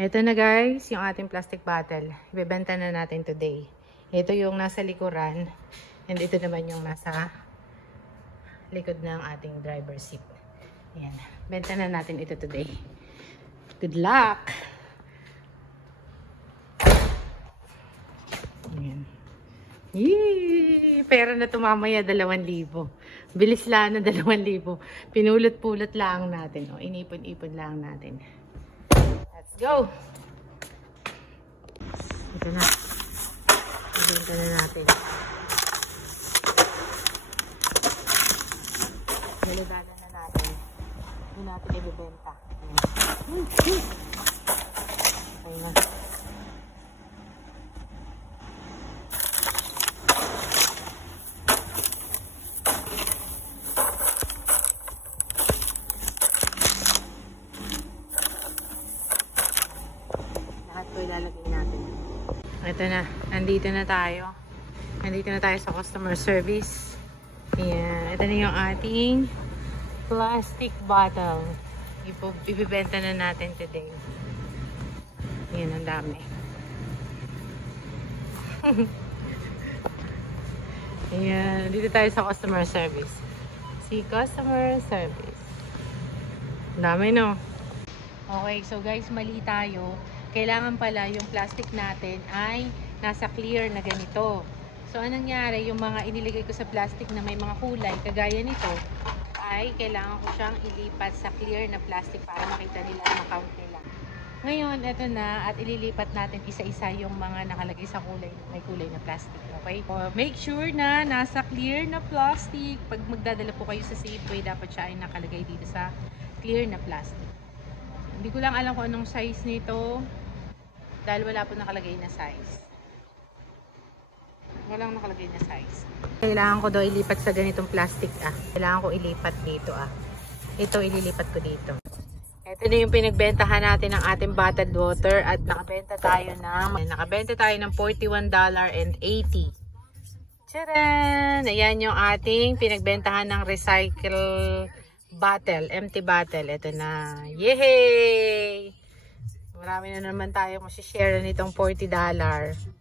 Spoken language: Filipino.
Ito na guys, yung ating plastic bottle. Ibebenta na natin today. Ito yung nasa likuran. And ito naman yung nasa likod ng ating driver seat. Ayan. Benta na natin ito today. Good luck! Ayan. Yee! Pera na tumamaya 2,000. Bilis lang na 2,000. Pinulot-pulot lang natin. O, inipon-ipon lang natin. Let's go! Ito na. Ibenta na natin. Naligalan na natin. Hindi natin ibibenta. Ayun na. Lahat po ilalagay natin. Ito na. Nandito na tayo. Nandito na tayo sa customer service. Ayan. Ito na yung ating plastic bottle. Ibibenta na natin today. Ayan, ang dami. Ayan. Nandito tayo sa customer service. Si customer service. Ang dami, no? Okay, so guys, mali tayo. Kailangan pala yung plastic natin ay nasa clear na ganito. So, anong nangyari? Yung mga iniligay ko sa plastic na may mga kulay, kagaya nito, ay kailangan ko siyang ilipat sa clear na plastic para makita nila ang account nila. Ngayon, eto na at ililipat natin isa-isa yung mga nakalagay sa kulay, may kulay na plastic. Okay? So, make sure na nasa clear na plastic. Pag magdadala po kayo sa Safeway, dapat siya ay nakalagay dito sa clear na plastic. Hindi ko lang alam kung anong size nito dahil wala po nakalagay na size. Walang nakalagay na size. Kailangan ko daw ilipat sa ganitong plastic Kailangan ko ilipat dito Ito ililipat ko dito. Ito na yung pinagbentahan natin ng ating bottled water at nakabenta tayo ng $41.80. Tcharan! Ayan yung ating pinagbentahan ng recycle bottle, empty bottle. Ito na. Yehey! Marami na naman tayo masishare nitong $40.